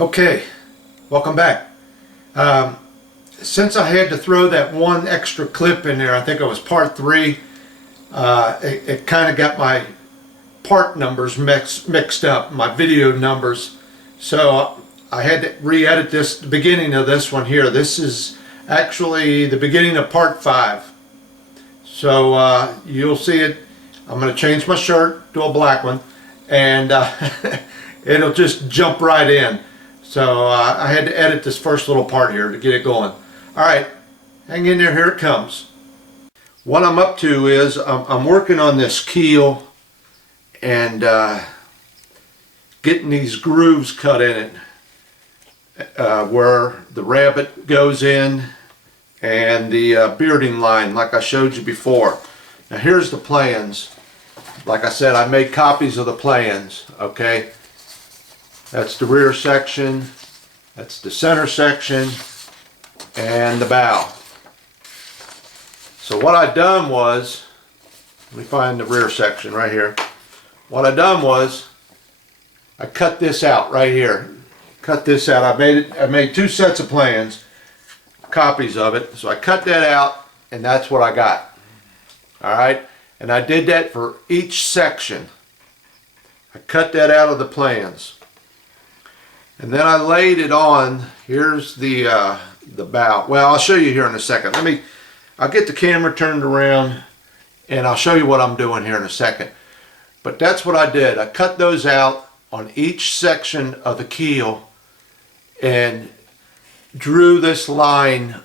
Okay, welcome back. Since I had to throw that one extra clip in there, I think it was part 3, it kind of got my part numbers mixed up, my video numbers. So I had to re-edit the beginning of this one here. This is actually the beginning of part 5. So you'll see it. I'm going to change my shirt to a black one, and it'll just jump right in. So I had to edit this first little part here to get it going. Alright, hang in there, here it comes. What I'm up to is I'm working on this keel and getting these grooves cut in it where the rabbit goes in and the bearding line like I showed you before. Now here's the plans. Like I said, I made copies of the plans, okay? That's the rear section, that's the center section, and the bow. So what I done was, let me find the rear section right here. What I done was, I cut this out right here. Cut this out. I made 2 sets of plans, copies of it. So I cut that out, and that's what I got. All right, and I did that for each section. I cut that out of the plans. And then I laid it on. Here's the bow. Well, I'll show you here in a second. I'll get the camera turned around and I'll show you what I'm doing here in a second. But that's what I did. I cut those out on each section of the keel and drew this line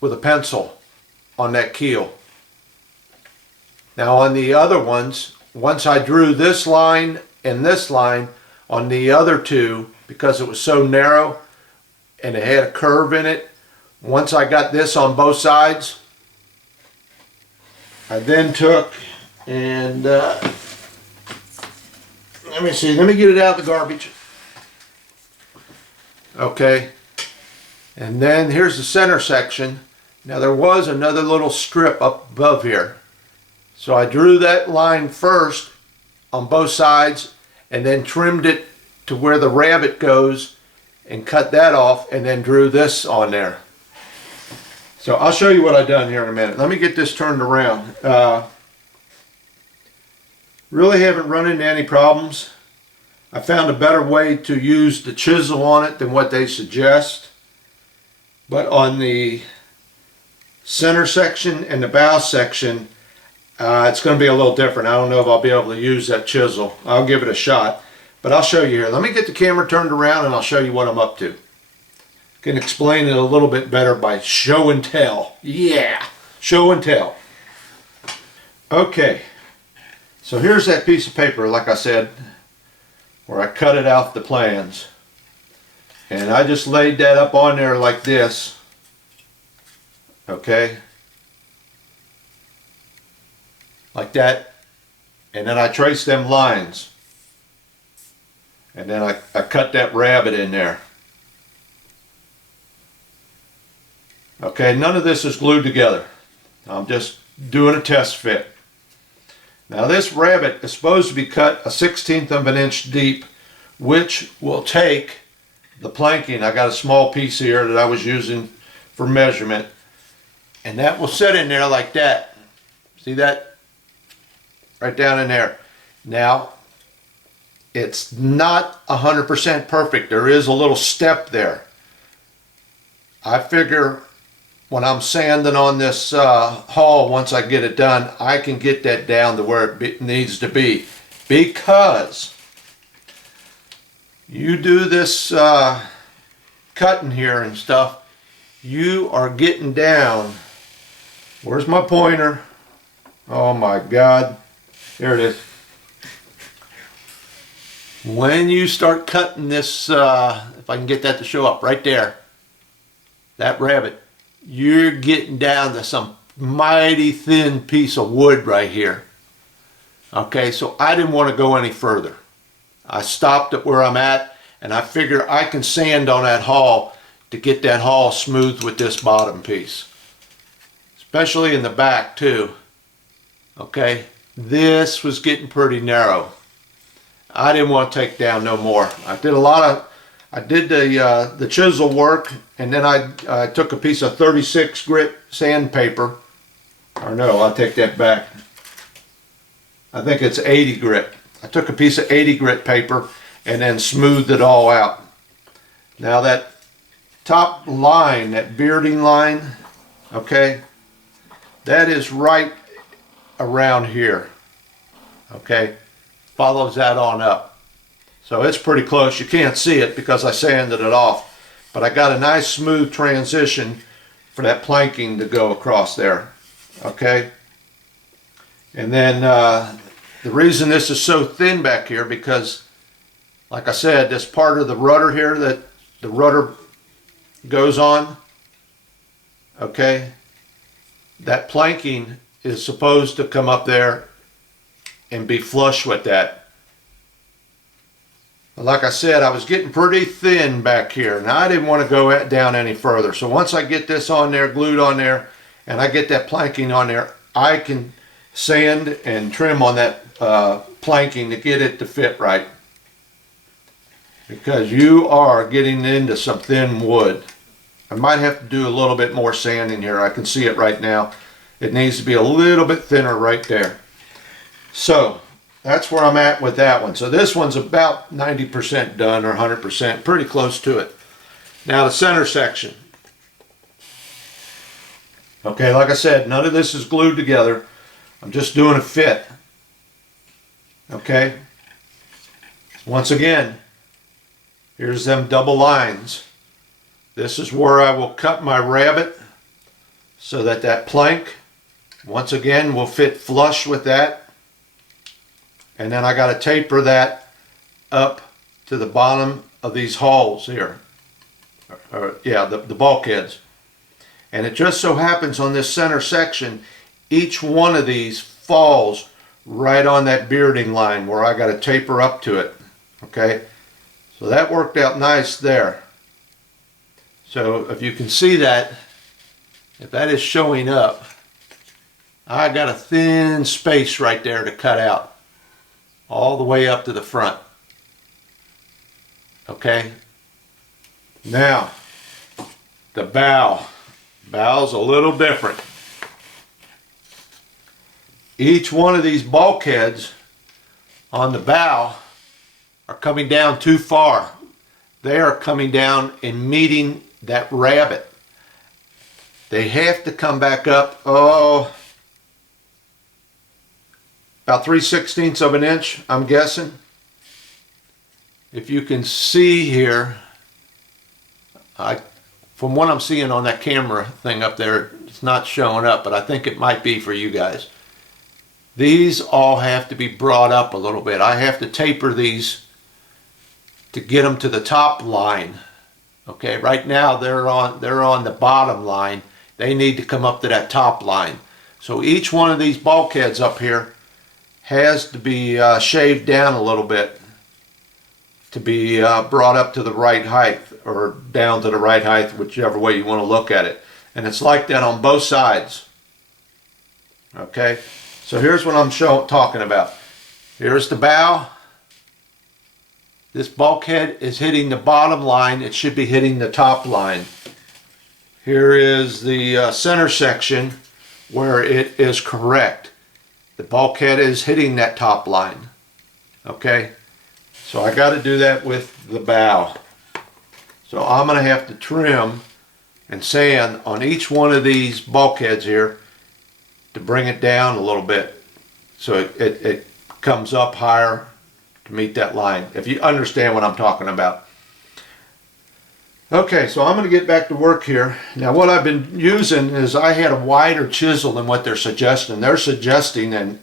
with a pencil on that keel. Now on the other ones, once I drew this line and this line on the other 2, because it was so narrow and it had a curve in it, once I got this on both sides, I then took and let me get it out of the garbage. Okay, and then here's the center section. Now there was another little strip up above here, so I drew that line first on both sides and then trimmed it to where the rabbit goes and cut that off and then drew this on there. So I'll show you what I've done here in a minute. Let me get this turned around. Really haven't run into any problems. I found a better way to use the chisel on it than what they suggest. But on the center section and the bow section, it's going to be a little different. I don't know if I'll be able to use that chisel. I'll give it a shot. But I'll show you here. Let me get the camera turned around and I'll show you what I'm up to. Can explain it a little bit better by show and tell. Yeah, show and tell. Okay, so here's that piece of paper, like I said, where I cut it out the plans. And I just laid that up on there like this. Okay. Like that. And then I traced them lines. And then I cut that rabbit in there. Okay, none of this is glued together. I'm just doing a test fit. Now this rabbit is supposed to be cut 1/16 of an inch deep, which will take the planking. I got a small piece here that I was using for measurement. And that will sit in there like that. See that? Right down in there. Now, it's not 100% perfect. There is a little step there. I figure when I'm sanding on this hull, once I get it done, I can get that down to where it needs to be. Because you do this cutting here and stuff, you are getting down. Where's my pointer? Oh my God. There it is. When you start cutting this, if I can get that to show up right there, that rabbit, you're getting down to some mighty thin piece of wood right here. Okay, so I didn't want to go any further. I stopped at where I'm at, and I figure I can sand on that hull to get that hull smooth with this bottom piece. Especially in the back too. Okay, this was getting pretty narrow. I didn't want to take down no more. I did a lot I did the chisel work, and then I took a piece of 36 grit sandpaper, or no, I'll take that back. I think it's 80 grit. I took a piece of 80 grit paper and then smoothed it all out. Now that top line, that bearding line, okay, that is right around here, okay, follows that on up. So it's pretty close. You can't see it because I sanded it off, but I got a nice smooth transition for that planking to go across there, okay. And then the reason this is so thin back here, because like I said, this part of the rudder here that the rudder goes on, okay, that planking is supposed to come up there and be flush with that. But like I said, I was getting pretty thin back here. Now I didn't want to go down any further. So once I get this on there, glued on there, and I get that planking on there, I can sand and trim on that planking to get it to fit right. Because you are getting into some thin wood. I might have to do a little bit more sanding here. I can see it right now. It needs to be a little bit thinner right there. So that's where I'm at with that one. So this one's about 90% done, or 100%, pretty close to it. Now the center section. Okay, like I said, none of this is glued together. I'm just doing a fit. Okay. Once again, here's them double lines. This is where I will cut my rabbet so that that plank, once again, will fit flush with that. And then I got to taper that up to the bottom of these holes here. The bulkheads. And it just so happens on this center section, each one of these falls right on that bearding line where I got to taper up to it. Okay, so that worked out nice there. So if you can see that, if that is showing up, I got a thin space right there to cut out all the way up to the front. Okay, now the bow. Bow's a little different. Each one of these bulkheads on the bow are coming down too far. They are coming down and meeting that rabbet. They have to come back up, about 3/16 of an inch, I'm guessing. If you can see here, from what I'm seeing on that camera thing up there, it's not showing up, but I think it might be for you guys. These all have to be brought up a little bit. I have to taper these to get them to the top line. Okay, right now they're on the bottom line. They need to come up to that top line. So each one of these bulkheads up here has to be shaved down a little bit to be brought up to the right height, or down to the right height, whichever way you want to look at it. And it's like that on both sides. Okay, so here's what I'm talking about. Here's the bow. This bulkhead is hitting the bottom line. It should be hitting the top line. Here is the center section where it is correct. The bulkhead is hitting that top line. Okay, so I got to do that with the bow. So I'm going to have to trim and sand on each one of these bulkheads here to bring it down a little bit so it comes up higher to meet that line, if you understand what I'm talking about. Okay, so I'm going to get back to work here. Now what I've been using is, I had a wider chisel than what they're suggesting. They're suggesting an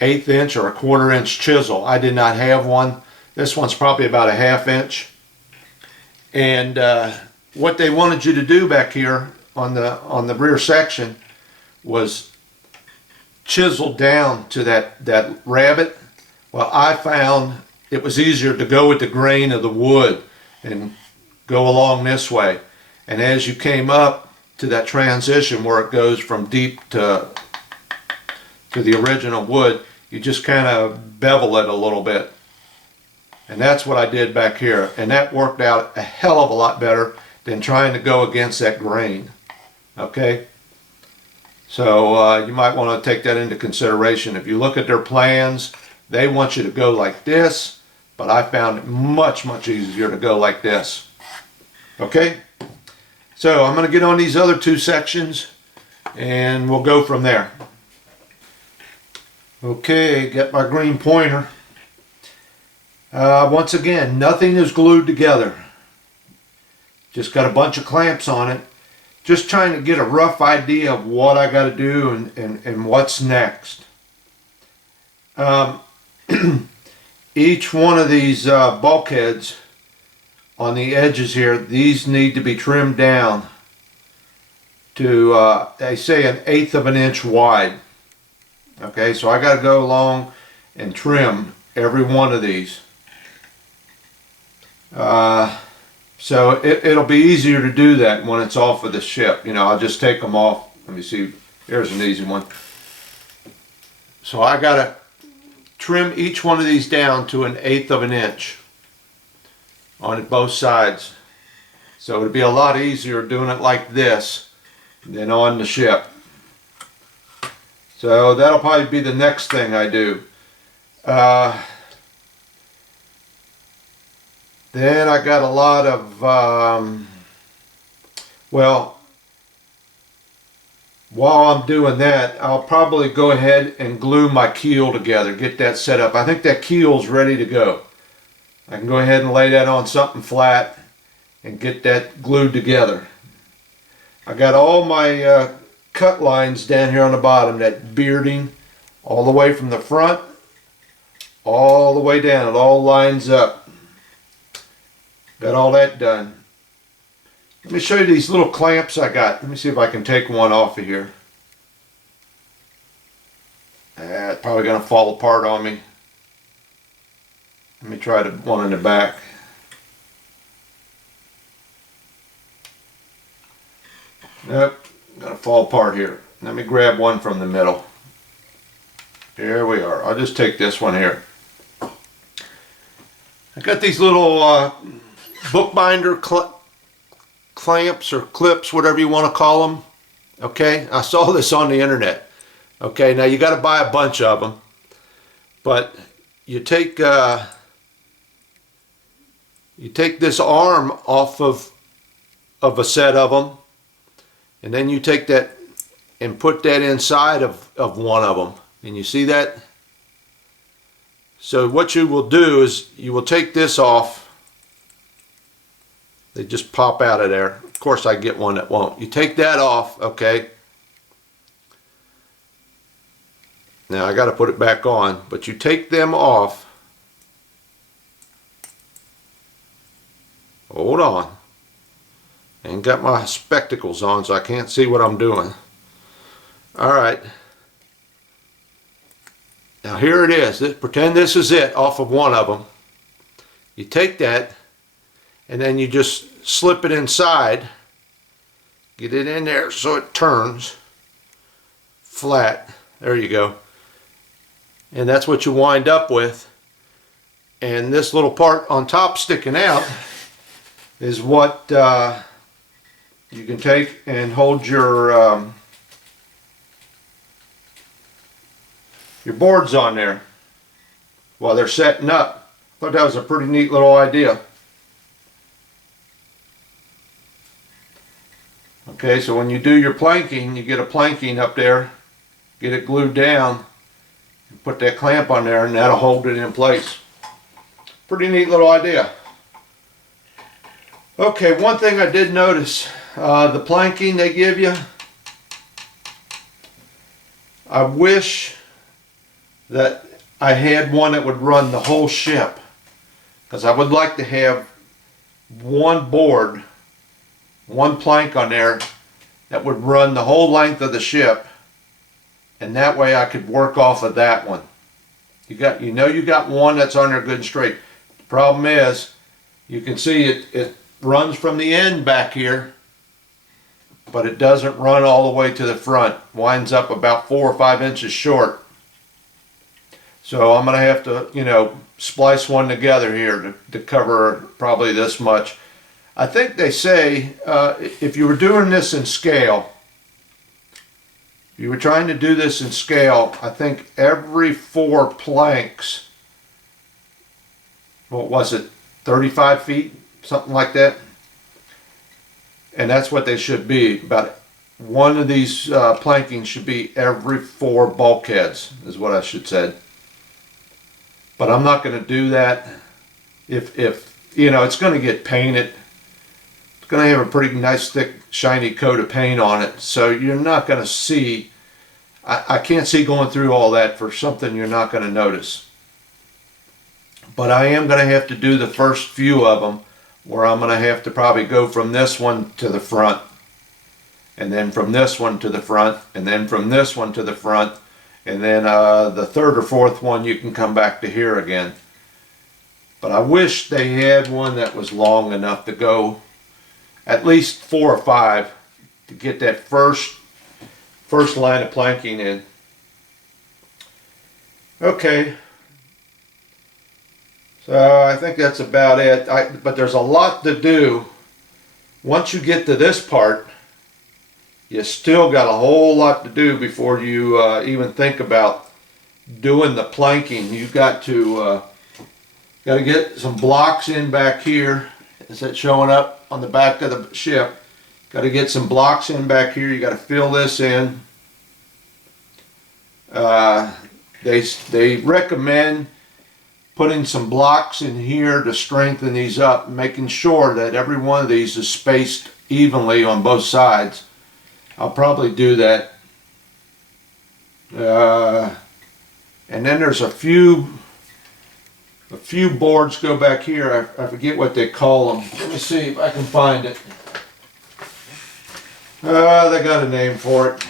1/8 inch or a 1/4 inch chisel. I did not have one. This one's probably about a 1/2 inch. And what they wanted you to do back here on the rear section was chisel down to that rabbet. Well, I found it was easier to go with the grain of the wood and go along this way. And as you came up to that transition where it goes from deep to the original wood, you just kind of bevel it a little bit. And that's what I did back here. And that worked out a hell of a lot better than trying to go against that grain. Okay? So you might want to take that into consideration. If you look at their plans, they want you to go like this, but I found it much, much easier to go like this. Okay? So I'm going to get on these other two sections and we'll go from there. Okay, get my green pointer. Once again, nothing is glued together. Just got a bunch of clamps on it. Just trying to get a rough idea of what I got to do and what's next. Each one of these bulkheads on the edges here, these need to be trimmed down to, they say, 1/8 of an inch wide. Okay, so I got to go along and trim every one of these. So it'll be easier to do that when it's off of the ship. You know, I'll just take them off. Let me see. Here's an easy one. So I got to trim each one of these down to 1/8 of an inch on both sides. So it'll be a lot easier doing it like this than on the ship. So that'll probably be the next thing I do. Then I got a lot of, well, while I'm doing that, I'll probably go ahead and glue my keel together, get that set up. I think that keel's ready to go. I can go ahead and lay that on something flat and get that glued together. I got all my cut lines down here on the bottom, that bearding all the way from the front all the way down. It all lines up. Got all that done. Let me show you these little clamps I got. Let me see if I can take one off of here. It's probably going to fall apart on me. Let me try the one in the back. Nope, gonna fall apart here. Let me grab one from the middle. Here we are. I'll just take this one here. I got these little bookbinder clamps or clips, whatever you want to call them. Okay, I saw this on the internet. Okay, now you got to buy a bunch of them, but you take this arm off of a set of them, and then you take that and put that inside of one of them, and you see that? So what you will do is you will take this off. They just pop out of there. Of course I get one that won't. You take that off, okay? Now I got to put it back on, but you take them off. Hold on. I ain't got my spectacles on, so I can't see what I'm doing. Alright. Now here it is. Pretend this is it off of one of them. You take that and then you just slip it inside. Get it in there so it turns flat. There you go. And that's what you wind up with. And this little part on top sticking out is what you can take and hold your boards on there while they're setting up. I thought that was a pretty neat little idea. Okay, so when you do your planking, you get a planking up there, get it glued down, and put that clamp on there, and that'll hold it in place. Pretty neat little idea. Okay, one thing I did notice, the planking they give you, I wish that I had one that would run the whole ship, because I would like to have one board, one plank on there that would run the whole length of the ship, and that way I could work off of that one. You got one that's on there good and straight. The problem is, you can see it runs from the end back here, but it doesn't run all the way to the front. Winds up about 4 or 5 inches short. So I'm going to have to, you know, splice one together here to cover probably this much. I think they say if you were doing this in scale, if you were trying to do this in scale, I think every 4 planks, what was it, 35 feet, something like that? And that's what they should be. About one of these planking should be every 4 bulkheads, is what I should say. But I'm not going to do that. If you know, it's going to get painted. It's going to have a pretty nice thick shiny coat of paint on it, so you're not going to see, I can't see going through all that for something you're not going to notice. But I am going to have to do the first few of them, where I'm going to have to probably go from this one to the front, and then from this one to the front, and then from this one to the front, and then the 3rd or 4th one you can come back to here again. But I wish they had one that was long enough to go at least 4 or 5 to get that first line of planking in. Okay, so I think that's about it. But there's a lot to do. Once you get to this part, you still got a whole lot to do before you even think about doing the planking. You got to get some blocks in back here. Is that showing up on the back of the ship? Got to get some blocks in back here. You got to fill this in. They recommend putting some blocks in here to strengthen these up, making sure that every one of these is spaced evenly on both sides. I'll probably do that. And then there's a few boards go back here. I forget what they call them. Let me see if I can find it. They got a name for it.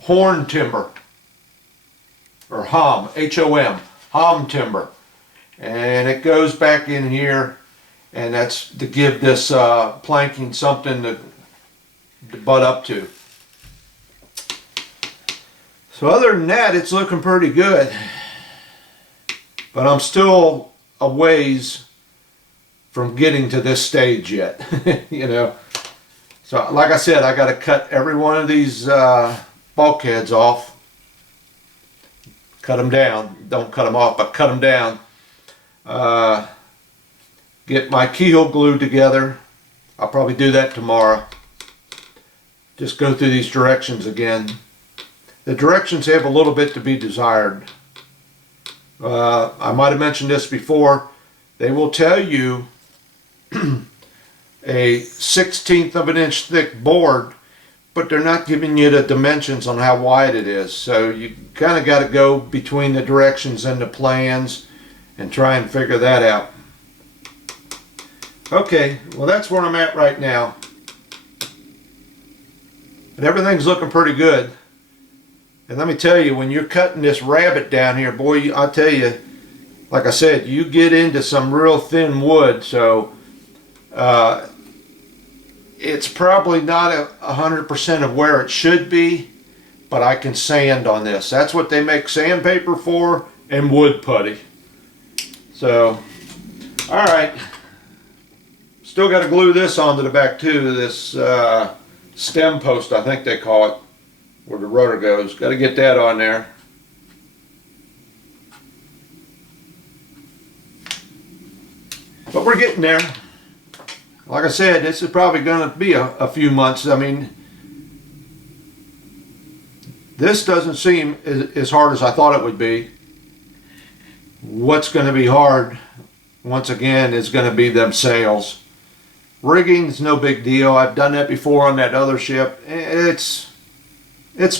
Horn timber. Or HOM, H-O-M, HOM timber. And it goes back in here, and that's to give this planking something to butt up to. So other than that, it's looking pretty good. But I'm still a ways from getting to this stage yet, you know. So like I said, I got to cut every one of these bulkheads off. Cut them down. Don't cut them off, but cut them down. Get my keel glue together. I'll probably do that tomorrow. Just go through these directions again. The directions have a little bit to be desired. I might have mentioned this before. They will tell you a 1/16 of an inch thick board, but they're not giving you the dimensions on how wide it is. So you kind of got to go between the directions and the plans and try and figure that out. Okay, well that's where I'm at right now. But everything's looking pretty good. And let me tell you, when you're cutting this rabbit down here, boy, I tell you, like I said, you get into some real thin wood, so it's probably not 100% of where it should be, but I can sand on this. That's what they make sandpaper for, and wood putty. So, alright. Still got to glue this onto the back too, this stem post, I think they call it, where the rudder goes. Got to get that on there. But we're getting there. Like I said, this is probably going to be a few months. I mean, this doesn't seem as hard as I thought it would be. What's going to be hard, once again, is going to be them sails. Rigging's no big deal. I've done that before on that other ship. It's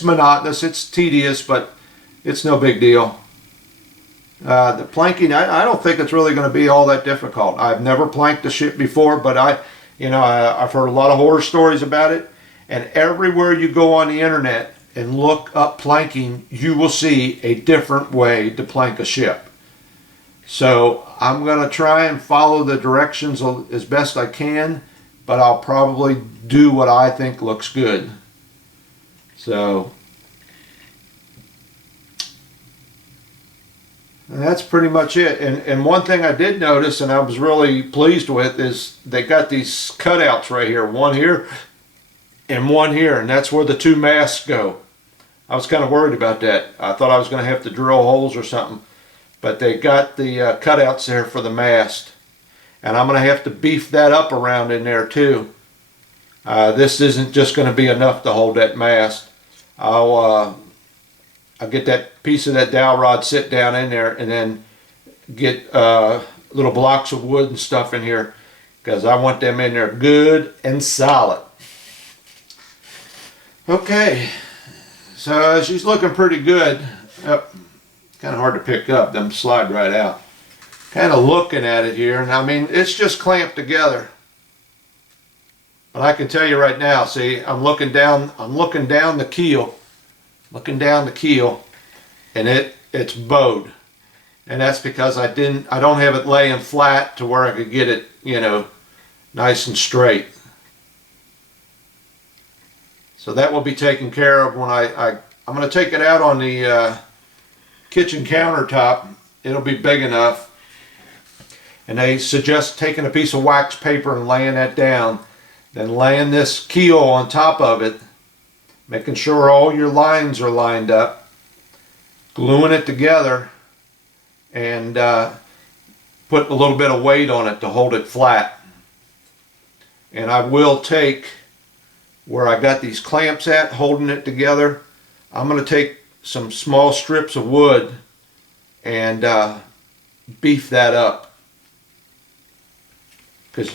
monotonous, it's tedious, but it's no big deal. The planking, I don't think it's really going to be all that difficult. I've never planked a ship before, but I've heard a lot of horror stories about it. And everywhere you go on the internet and look up planking, you will see a different way to plank a ship. So I'm going to try and follow the directions as best I can, but I'll probably do what I think looks good. So And that's pretty much it. And one thing I did notice, and I was really pleased with, is they got these cutouts right here. One here and one here. And that's where the two masts go. I was kind of worried about that. I thought I was going to have to drill holes or something. But they got the cutouts there for the mast. And I'm going to have to beef that up around in there too. This isn't just going to be enough to hold that mast. I'll get that piece of that dowel rod sit down in there and then get little blocks of wood and stuff in here because I want them in there good and solid. Okay, so she's looking pretty good. Yep. Kind of hard to pick up, them slide right out. Kind of looking at it here, and I mean it's just clamped together. But I can tell you right now, see, I'm looking down the keel, and it's bowed, and that's because I don't have it laying flat to where I could get it, you know, nice and straight. So that will be taken care of when I'm going to take it out on the kitchen countertop. It'll be big enough, and they suggest taking a piece of wax paper and laying that down. Then laying this keel on top of it, making sure all your lines are lined up, gluing it together, and putting a little bit of weight on it to hold it flat. And I will take where I got these clamps at, holding it together, I'm going to take some small strips of wood and beef that up. Because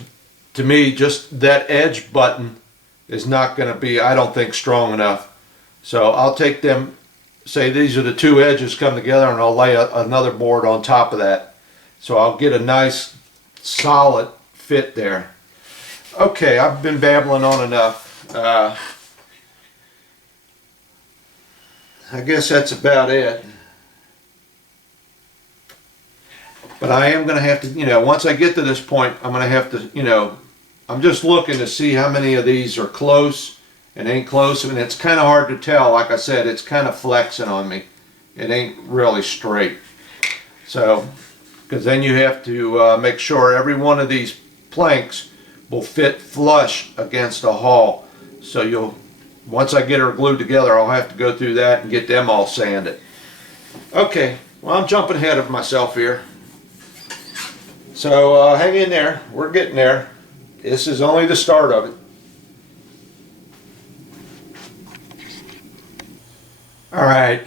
to me, just that edge button is not going to be, I don't think, strong enough. So I'll take them, say these are the two edges come together, and I'll lay another board on top of that. So I'll get a nice solid fit there. Okay, I've been babbling on enough. I guess that's about it. But I am going to have to, you know, once I get to this point, I'm going to have to, you know, I'm just looking to see how many of these are close and ain't close. I mean, it's kind of hard to tell. Like I said, it's kind of flexing on me. It ain't really straight. So, because then you have to make sure every one of these planks will fit flush against a hull. So you'll, once I get her glued together, I'll have to go through that and get them all sanded. Okay, well, I'm jumping ahead of myself here. So hang in there, we're getting there. This is only the start of it. Alright,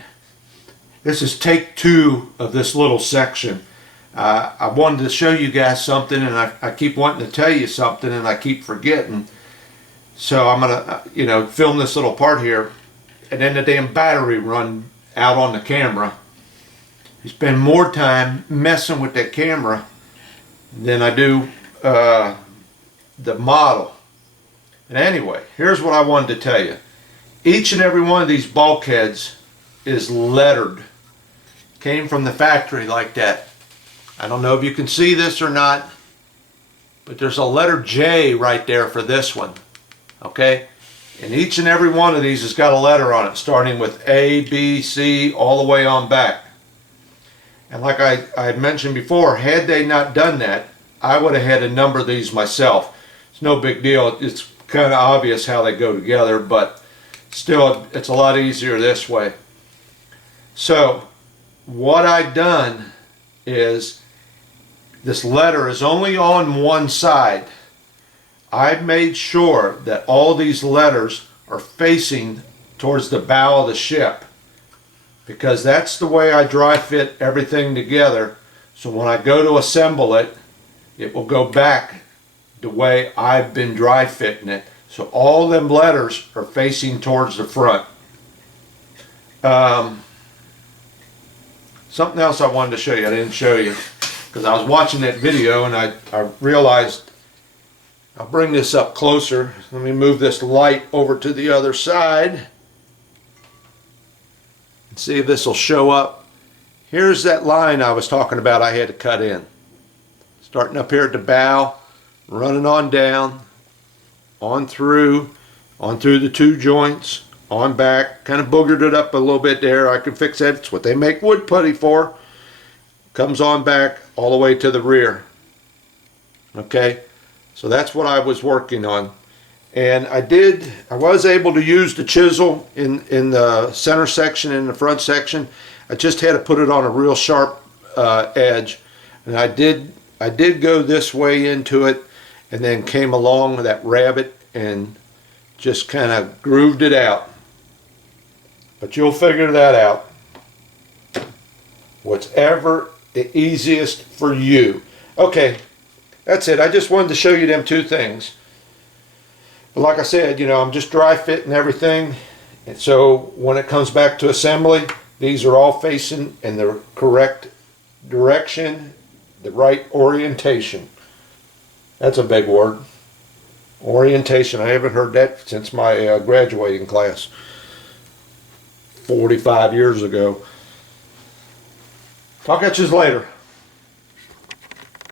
this is take 2 of this little section. I wanted to show you guys something, and I keep wanting to tell you something, and I keep forgetting. So I'm going to, you know, film this little part here, and then the damn battery run out on the camera. You spend more time messing with that camera than I do the model. And anyway, here's what I wanted to tell you. Each and every one of these bulkheads is lettered. Came from the factory like that. I don't know if you can see this or not, but there's a letter J right there for this one. Okay? And each and every one of these has got a letter on it, starting with A, B, C, all the way on back. And like I mentioned before, had they not done that, I would have had to number these myself. It's no big deal. It's kind of obvious how they go together, but still, it's a lot easier this way. So, what I've done is, this letter is only on one side. I've made sure that all these letters are facing towards the bow of the ship, because that's the way I dry fit everything together. So when I go to assemble it, it will go back the way I've been dry fitting it. So all them letters are facing towards the front. Something else I wanted to show you, I didn't show you, because I was watching that video and I realized, I'll bring this up closer. Let me move this light over to the other side and see if this will show up. Here's that line I was talking about I had to cut in. Starting up here at the bow, running on down, on through the two joints, on back, kind of boogered it up a little bit there. I can fix that. It's what they make wood putty for. comes on back all the way to the rear. Okay, so that's what I was working on. And I was able to use the chisel in the center section and the front section. I just had to put it on a real sharp edge. And I did go this way into it, and then came along that rabbit and just kind of grooved it out. But you'll figure that out. Whatever the easiest for you. Okay, that's it. I just wanted to show you them two things. But like I said, you know, I'm just dry fitting everything. And so when it comes back to assembly, these are all facing in the correct direction, the right orientation. That's a big word. Orientation. I haven't heard that since my graduating class 45 years ago. Talk at you later.